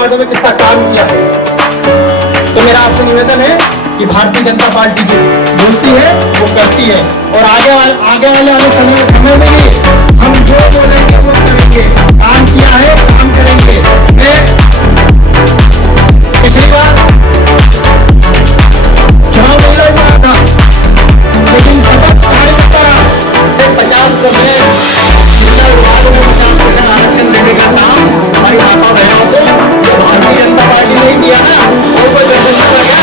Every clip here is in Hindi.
वार्डों में कितना काम किया है। तो मेरा आपसे निवेदन है कि भारतीय जनता पार्टी जो बोलती है वो करती है, और आगे वाले समय में भी हम जो बोलेंगे वो करेंगे। काम किया है, काम करेंगे। मैं पिछली बार चुनाव नहीं लड़ रहा था, लेकिन सतत कार्य करता रहा। 50% शिक्षा विभाग में 50% आरक्षण देने का काम हमारी माता बहनों को भारतीय जनता पार्टी ने किया ना, वो कोई वैसे कर गया।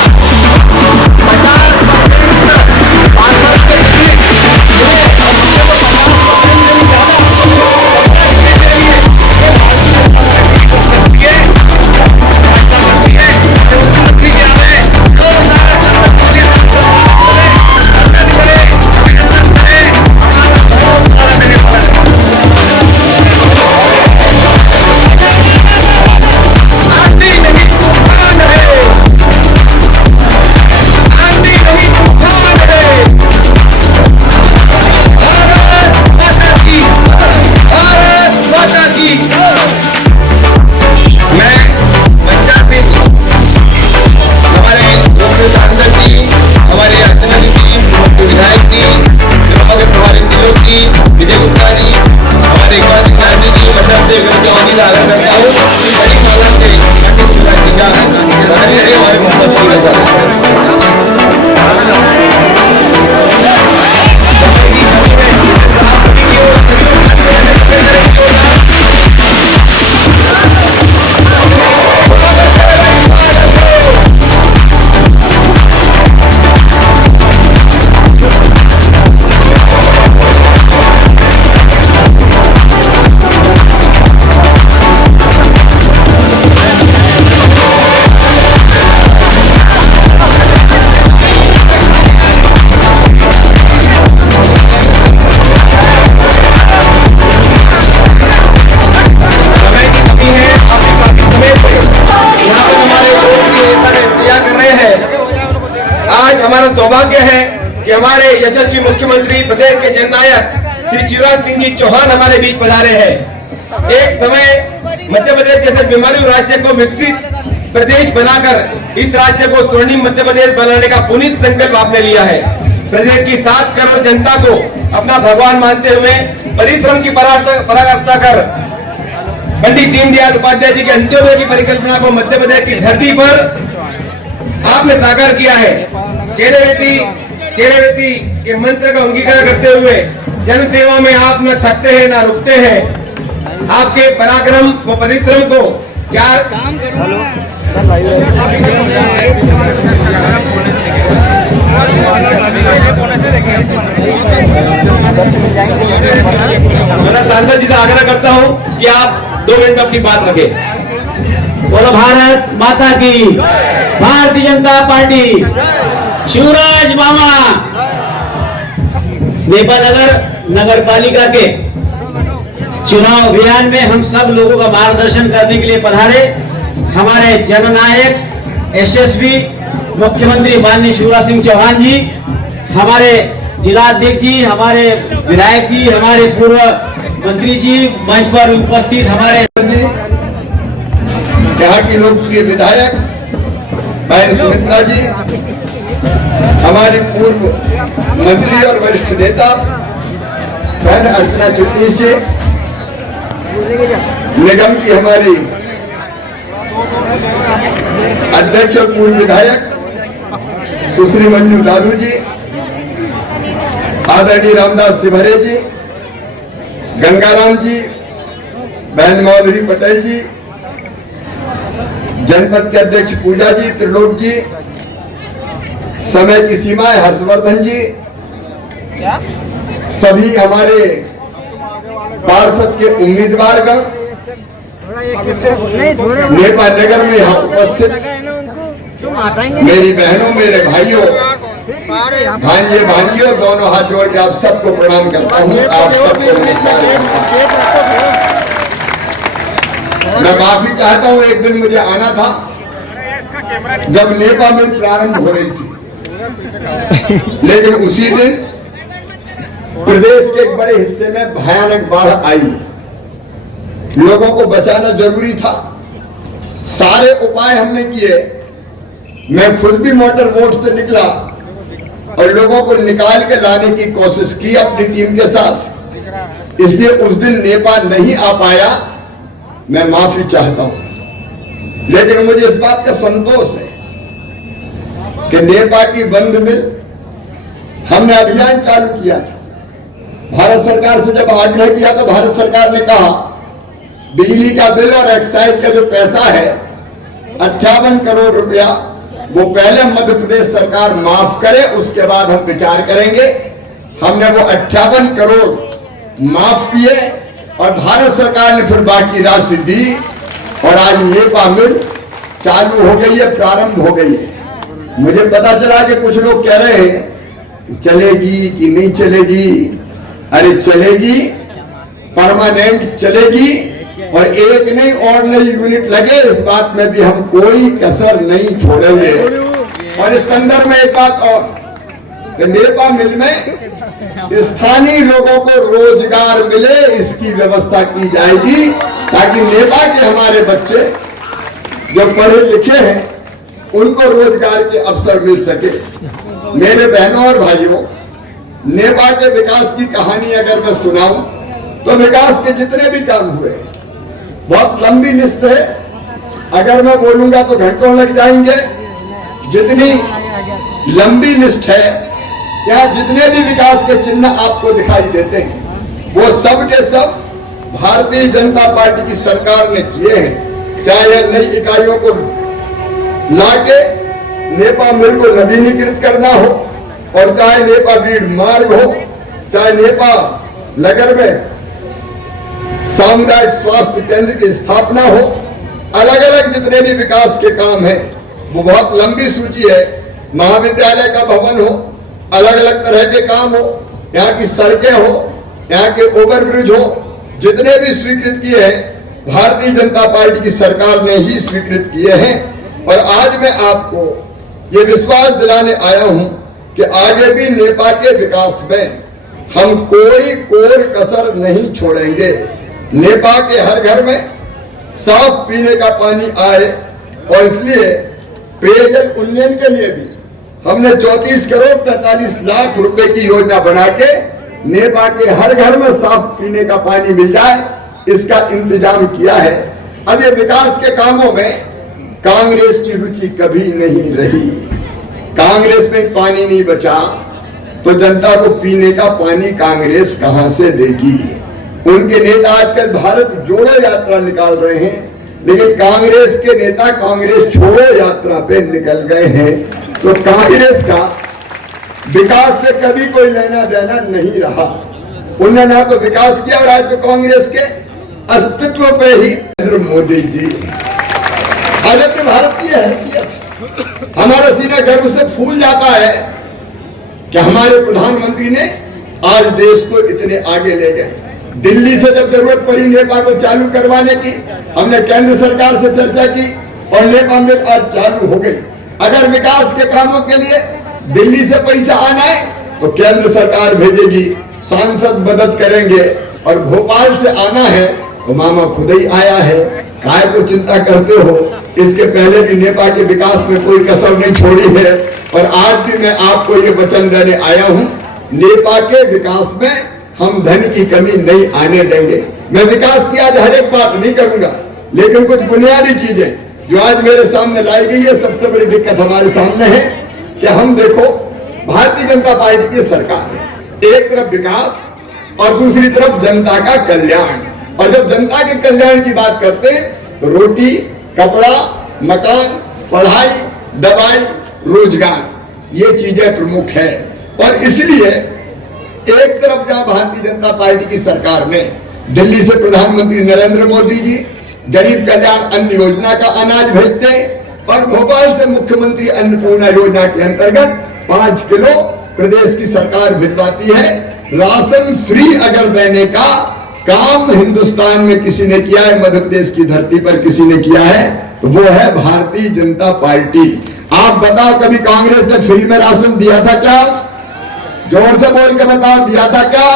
आज हमारा सौभाग्य है कि हमारे यशस्वी मुख्यमंत्री प्रदेश के जननायक श्री शिवराज सिंह जी चौहान हमारे बीच पधारे हैं। एक समय मध्य प्रदेश जैसे बीमारू राज्य को विकसित प्रदेश बनाकर इस राज्य को स्वर्णिम मध्य प्रदेश बनाने का पुनीत संकल्प आपने लिया है। प्रदेश की 7 करोड़ जनता को अपना भगवान मानते हुए परिश्रम की पराकाष्ठा कर पंडित दीनदयाल उपाध्याय जी के अंत्योदय की परिकल्पना को मध्य प्रदेश की धरती पर आपने साकार किया है। चेरेवेती के मंत्र का अंगीकार करते हुए जन सेवा में आप न थकते हैं न रुकते हैं। आपके पराक्रम व परिश्रम को सांसद जी से आग्रह करता हूं कि आप 2 मिनट में अपनी बात रखें। बोलो भारत माता की, भारतीय जनता पार्टी, शिवराज मामा। नेपानगर नगर पालिका के चुनाव अभियान में हम सब लोगों का मार्गदर्शन करने के लिए पधारे हमारे जननायक यशस्वी मुख्यमंत्री माननीय शिवराज सिंह चौहान जी, हमारे जिलाध्यक्ष जी, हमारे विधायक जी, हमारे पूर्व मंत्री जी, मंच पर उपस्थित हमारे यहाँ की लोकप्रिय विधायक बहन सुमित्रा जी, हमारे पूर्व मंत्री और वरिष्ठ नेता बहन अर्चना चिटनीस जी, निगम की हमारी अध्यक्ष और पूर्व विधायक सुश्री मंजू दादू जी, आदरणीय रामदास सिभरे जी, गंगाराम जी, बहन माधुरी पटेल जी, जनपद के अध्यक्ष पूजा जी, त्रिलोक जी, समय की सीमाएं हर्षवर्धन जी, सभी हमारे पार्षद के उम्मीदवारगण, नेपाल नगर में यहाँ उपस्थित मेरी बहनों, मेरे भाइयों, भांजे भांजियों, दोनों हाथ जोड़ के आप सबको प्रणाम करता हूँ। आप सबको नमस्कार करता हूँ। मैं माफी चाहता हूँ, एक दिन मुझे आना था जब नेपा में प्रारंभ हो रही थी, लेकिन उसी दिन प्रदेश के एक बड़े हिस्से में भयानक बाढ़ आई। लोगों को बचाना जरूरी था, सारे उपाय हमने किए। मैं खुद भी मोटर बोट से निकला और लोगों को निकाल के लाने की कोशिश की अपनी टीम के साथ। इसलिए उस दिन नेपाल नहीं आ पाया, मैं माफी चाहता हूं। लेकिन मुझे इस बात का संतोष है कि नेपाल की बंद मिल हमने अभियान चालू किया था। भारत सरकार से जब आग्रह किया तो भारत सरकार ने कहा बिजली का बिल और एक्साइज का जो पैसा है 58 करोड़ रुपया वो पहले मध्य प्रदेश सरकार माफ करे, उसके बाद हम विचार करेंगे। हमने वो 58 करोड़ माफ किए और भारत सरकार ने फिर बाकी राशि दी और आज नेपा मिल चालू हो गई है, प्रारंभ हो गई है। मुझे पता चला कि कुछ लोग कह रहे हैं चलेगी कि नहीं चलेगी। अरे चलेगी, परमानेंट चलेगी और एक नहीं और नई यूनिट लगे, इस बात में भी हम कोई कसर नहीं छोड़ेंगे। और इस संदर्भ में एक बात और, नेपा मिल में स्थानीय लोगों को रोजगार मिले इसकी व्यवस्था की जाएगी ताकि नेपा के हमारे बच्चे जो पढ़े लिखे हैं उनको रोजगार के अवसर मिल सके। मेरे बहनों और भाइयों, नेपा के विकास की कहानी अगर मैं सुनाऊं तो विकास के जितने भी काम हुए बहुत लंबी लिस्ट है। अगर मैं बोलूंगा तो घंटों लग जाएंगे। जितनी लंबी लिस्ट है, या जितने भी विकास के चिन्ह आपको दिखाई देते हैं वो सब के सब भारतीय जनता पार्टी की सरकार ने किए हैं। चाहे नई इकाइयों को लाके नेपा मिल को नवीनीकृत करना हो, और चाहे नेपा बीड़ मार्ग हो, चाहे नेपा नगर में सामुदायिक स्वास्थ्य केंद्र की स्थापना हो, अलग अलग जितने भी विकास के काम हैं वो बहुत लंबी सूची है। महाविद्यालय का भवन हो, अलग अलग तरह के काम हो, यहाँ की सड़कें हो, यहाँ के ओवरब्रिज हो, जितने भी स्वीकृत किए हैं भारतीय जनता पार्टी की सरकार ने ही स्वीकृत किए हैं। और आज मैं आपको ये विश्वास दिलाने आया हूं कि आगे भी नेपाल के विकास में हम कोई कोर कसर नहीं छोड़ेंगे। नेपाल के हर घर में साफ पीने का पानी आए, और इसलिए पेयजल उन्नयन के लिए भी हमने 34 करोड़ 45 लाख रुपए की योजना बना के नेपाल के हर घर में साफ पीने का पानी मिल जाए, इसका इंतजाम किया है। अब ये विकास के कामों में कांग्रेस की रुचि कभी नहीं रही। कांग्रेस में पानी नहीं बचा तो जनता को पीने का पानी कांग्रेस कहां से देगी। उनके नेता आजकल भारत जोड़ो यात्रा निकाल रहे हैं, लेकिन कांग्रेस के नेता कांग्रेस छोड़ो यात्रा पे निकल गए हैं। तो कांग्रेस का विकास से कभी कोई लेना देना नहीं रहा। उन्होंने ना तो विकास किया और आज तो कांग्रेस के अस्तित्व पे ही नरेंद्र मोदी जी अजब भारत की हैसियत, हमारा सीना गर्व से फूल जाता है कि हमारे प्रधानमंत्री ने आज देश को इतने आगे ले गए। दिल्ली से जब जरूरत पड़ी नेपाल को चालू करवाने की, हमने केंद्र सरकार से चर्चा की और नेपाल में आज चालू हो गई। अगर विकास के कामों के लिए दिल्ली से पैसा आना है तो केंद्र सरकार भेजेगी, सांसद मदद करेंगे, और भोपाल से आना है तो मामा खुद ही आया है। काय को चिंता करते हो? इसके पहले भी नेपाल के विकास में कोई कसर नहीं छोड़ी है, और आज भी मैं आपको ये वचन देने आया हूं, नेपाल के विकास में हम धन की कमी नहीं आने देंगे। मैं विकास की आज हर एक बात नहीं करूंगा, लेकिन कुछ बुनियादी चीजें जो आज मेरे सामने लाई गई है, सबसे बड़ी दिक्कत हमारे सामने है कि हम देखो भारतीय जनता पार्टी की सरकार है, एक तरफ विकास और दूसरी तरफ जनता का कल्याण। और जब जनता के कल्याण की बात करते हैं तो रोटी, कपड़ा, मकान, पढ़ाई, दवाई, रोजगार, ये चीजें प्रमुख है। और इसलिए एक तरफ जहां भारतीय जनता पार्टी की सरकार ने दिल्ली से प्रधानमंत्री नरेंद्र मोदी जी गरीब कल्याण अन्न योजना का अनाज भेजते हैं, और भोपाल से मुख्यमंत्री अन्नपूर्णा योजना के अंतर्गत 5 किलो प्रदेश की सरकार भिजवाती है। राशन फ्री अगर देने का काम हिंदुस्तान में किसी ने किया है, मध्य प्रदेश की धरती पर किसी ने किया है, तो वो है भारतीय जनता पार्टी। आप बताओ कभी कांग्रेस ने फ्री में राशन दिया था क्या? जोर से बोल के बताओ, दिया था क्या?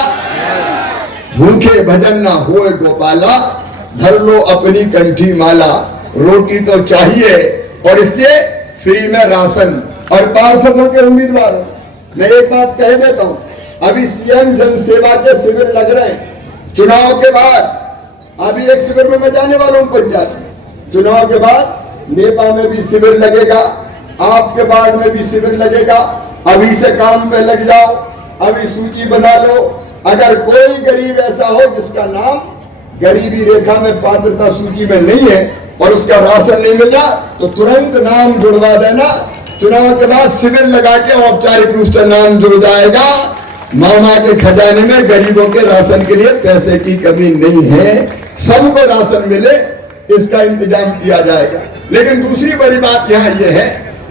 भूखे भजन ना होए गोपाला, धर लो अपनी कंठी माला, रोटी तो चाहिए, और इसलिए फ्री में राशन। और पार्षदों के उम्मीदवार मैं एक बात कह देता हूं, अभी सीएम जन सेवा के शिविर लग रहे हैं चुनाव के बाद। अभी एक शिविर में मैं जाने वाला हूं पंचायत में, चुनाव के बाद नेपा में भी शिविर लगेगा, आपके वार्ड में भी शिविर लगेगा। अभी से काम पे लग जाओ, अभी सूची बना लो। अगर कोई गरीब ऐसा हो जिसका नाम गरीबी रेखा में पात्रता सूची में नहीं है और उसका राशन नहीं मिला, तो तुरंत नाम जुड़वा देना। चुनाव के बाद शिविर लगा के औपचारिक रूप से नाम जुड़ जाएगा। मामा के खजाने में गरीबों के राशन के लिए पैसे की कमी नहीं है, सबको राशन मिले इसका इंतजाम किया जाएगा। लेकिन दूसरी बड़ी बात यहाँ ये है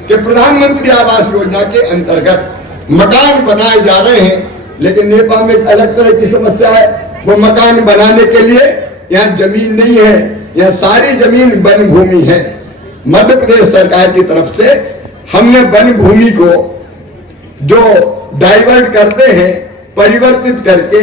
कि प्रधानमंत्री आवास योजना के अंतर्गत मकान बनाए जा रहे हैं, लेकिन नेपाल में अलग तरह की समस्या है। वो मकान बनाने के लिए यहाँ जमीन नहीं है, यहाँ सारी जमीन वन भूमि है। मध्य प्रदेश सरकार की तरफ से हमने वन भूमि को जो डाइवर्ट करते हैं, परिवर्तित करके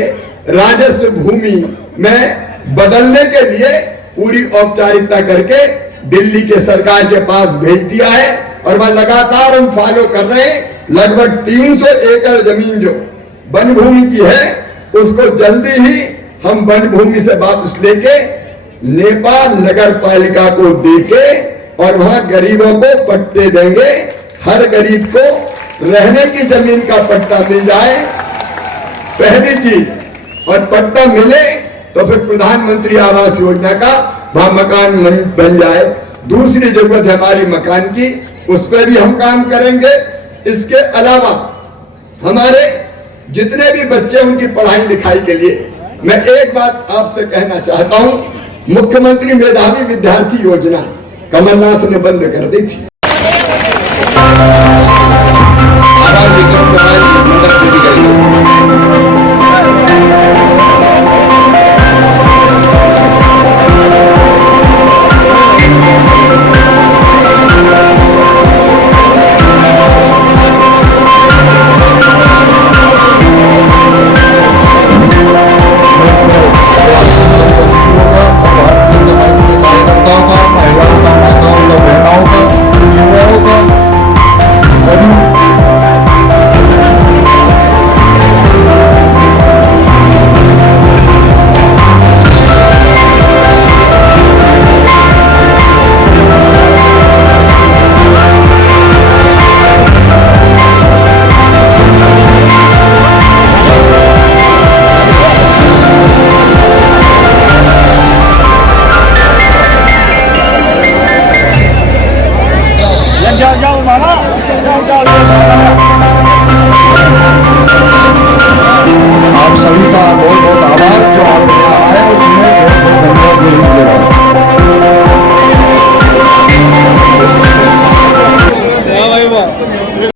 राजस्व भूमि में बदलने के लिए पूरी औपचारिकता करके दिल्ली के सरकार के पास भेज दिया है, और वह लगातार हम फॉलो कर रहे हैं। लगभग 300 एकड़ जमीन जो वन भूमि की है उसको जल्दी ही हम वन भूमि से वापस लेके नेपाल नगर पालिका को देके और वहां गरीबों को पट्टे देंगे। हर गरीब को रहने की जमीन का पट्टा मिल जाए, पहली चीज, और पट्टा मिले तो फिर प्रधानमंत्री आवास योजना का वहां मकान बन जाए। दूसरी जरूरत है हमारी मकान की, उस पर भी हम काम करेंगे। इसके अलावा हमारे जितने भी बच्चे उनकी पढ़ाई लिखाई के लिए मैं एक बात आपसे कहना चाहता हूं, मुख्यमंत्री मेधावी विद्यार्थी योजना कमलनाथ ने बंद कर दी थी। आवास विक्रम मंडल